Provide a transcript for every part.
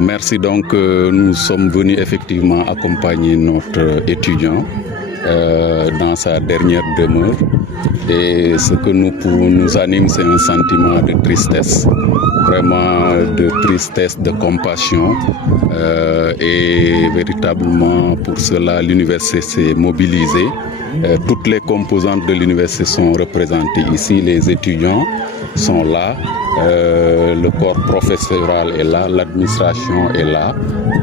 Merci. Donc, nous sommes venus effectivement accompagner notre étudiant dans sa dernière demeure. Et ce que nous anime, c'est un sentiment de tristesse, vraiment de tristesse, de compassion. Et véritablement, pour cela, l'université s'est mobilisée. Toutes les composantes de l'université sont représentées ici. Les étudiants sont là, le corps professoral est là, l'administration est là.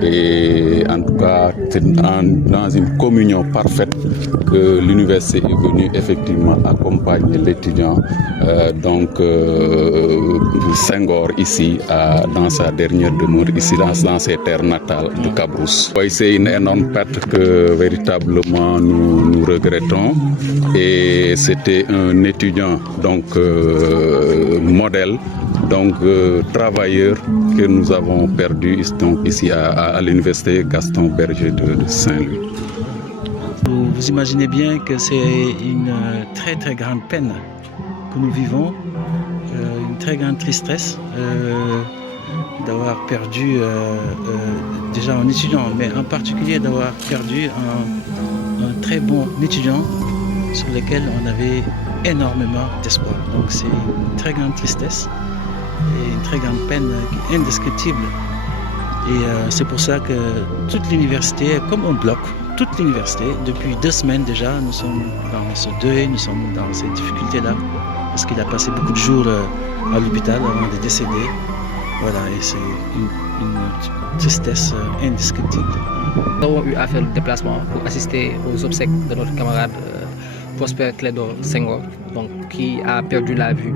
Et en tout cas, c'est dans une communion parfaite que l'université est venue effectivement accompagner l'étudiant, Senghor ici, dans sa dernière demeure, ici dans ses terres natales de Cabrousse. Oui, c'est une énorme perte que véritablement nous regrettons. Et c'était un étudiant modèle, travailleur que nous avons perdu ici à l'université Gaston Berger de Saint-Louis. Vous imaginez bien que c'est une très très grande peine que nous vivons, une très grande tristesse d'avoir perdu déjà un étudiant, mais en particulier d'avoir perdu un très bon étudiant sur lequel on avait énormément d'espoir. Donc c'est une très grande tristesse et une très grande peine indescriptible. Et c'est pour ça que toute l'université, comme un bloc, toute l'université, depuis 2 semaines déjà, nous sommes dans ce deuil, nous sommes dans ces difficultés-là, parce qu'il a passé beaucoup de jours à l'hôpital avant de décéder. Voilà, et c'est une tristesse indescriptible. Nous avons eu à faire le déplacement pour assister aux obsèques de notre camarade Prosper Clédor Senghor, qui a perdu la vue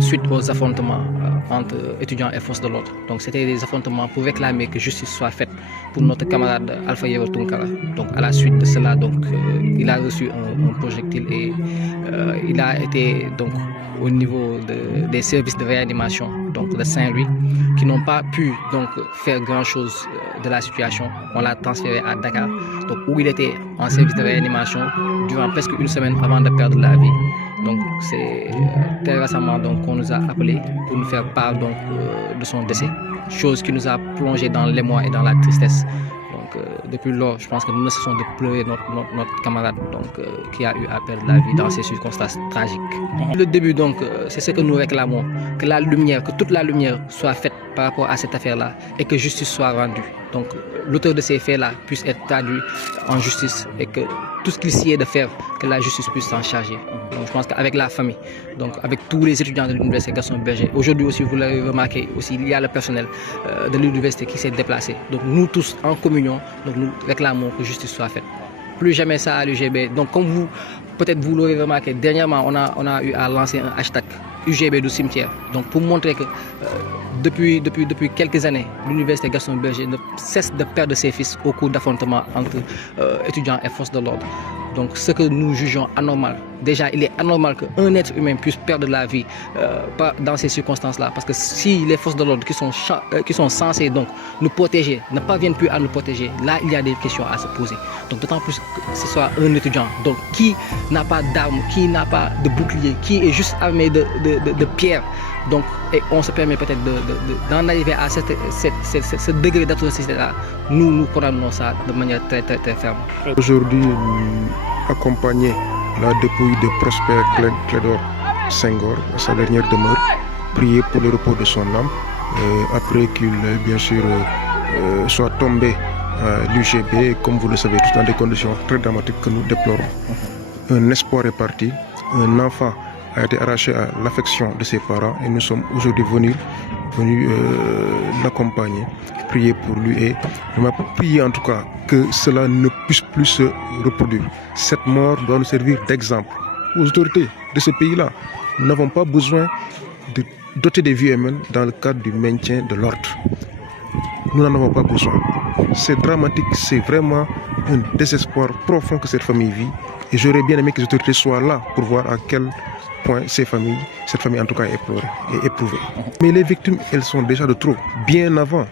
suite aux affrontements entre étudiants et forces de l'ordre. Donc c'était des affrontements pour réclamer que justice soit faite pour notre camarade Alpha Yero Tunkara. Donc à la suite de cela, il a reçu un projectile et il a été au niveau des services de réanimation de Saint-Louis qui n'ont pas pu faire grand-chose de la situation. On l'a transféré à Dakar, où il était en service de réanimation durant presque 1 semaine avant de perdre la vie. Donc c'est très récemment qu'on nous a appelés pour nous faire part de son décès, chose qui nous a plongé dans l'émoi et dans la tristesse. Depuis lors, je pense que nous ne cessons de pleurer notre camarade qui a eu à perdre la vie dans ces circonstances tragiques. Le début, c'est ce que nous réclamons, que toute la lumière soit faite par rapport à cette affaire-là et que justice soit rendue. Donc l'auteur de ces faits-là puisse être traduit en justice et que tout ce qu'il s'y est de faire, que la justice puisse s'en charger. Donc je pense qu'avec la famille, avec tous les étudiants de l'université Gaston Berger, aujourd'hui aussi vous l'avez remarqué, aussi il y a le personnel de l'université qui s'est déplacé. Donc nous tous en communion, nous réclamons que justice soit faite. Plus jamais ça à l'UGB. Donc comme peut-être vous l'aurez remarqué, dernièrement on a eu à lancer un hashtag UGB du cimetière. Donc pour montrer que depuis quelques années, l'université Gaston Berger ne cesse de perdre ses fils au cours d'affrontements entre étudiants et forces de l'ordre. Donc ce que nous jugeons anormal, déjà il est anormal qu'un être humain puisse perdre la vie dans ces circonstances-là. Parce que si les forces de l'ordre qui sont censées nous protéger ne parviennent plus à nous protéger, là il y a des questions à se poser. Donc d'autant plus que ce soit un étudiant qui n'a pas d'armes, qui n'a pas de bouclier, qui est juste armé de pierres. Et on se permet peut-être d'en arriver à ce degré d'atrocité-là. Nous condamnons ça de manière très très très ferme. Aujourd'hui, accompagner la dépouille de Prosper Clédor Senghor à sa dernière demeure, prier pour le repos de son âme, après qu'il bien sûr soit tombé à l'UGB, comme vous le savez, tout dans des conditions très dramatiques que nous déplorons. Un espoir est parti, un enfant a été arraché à l'affection de ses parents et nous sommes aujourd'hui venus l'accompagner, prier pour lui et prier en tout cas que cela ne puisse plus se reproduire. Cette mort doit nous servir d'exemple aux autorités de ce pays-là. Nous n'avons pas besoin de doter des vies humaines dans le cadre du maintien de l'ordre. Nous n'en avons pas besoin. C'est dramatique, c'est vraiment un désespoir profond que cette famille vit et j'aurais bien aimé que les autorités soient là pour voir à quel point cette famille en tout cas est éprouvée. Mais les victimes, elles sont déjà de trop, bien avant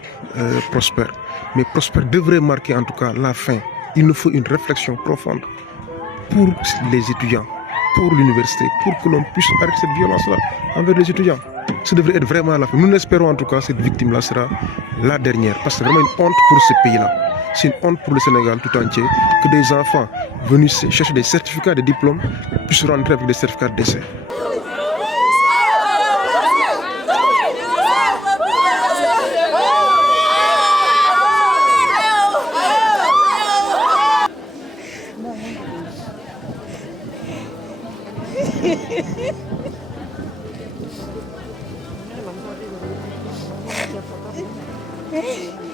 Prosper. Mais Prosper devrait marquer en tout cas la fin. Il nous faut une réflexion profonde pour les étudiants, pour l'université, pour que l'on puisse arrêter cette violence-là envers les étudiants. Ce devrait être vraiment la fin. Nous espérons en tout cas que cette victime-là sera la dernière. Parce que c'est vraiment une honte pour ce pays-là. C'est une honte pour le Sénégal tout entier que des enfants venus chercher des certificats de diplôme puissent rentrer avec des certificats de décès. Hey!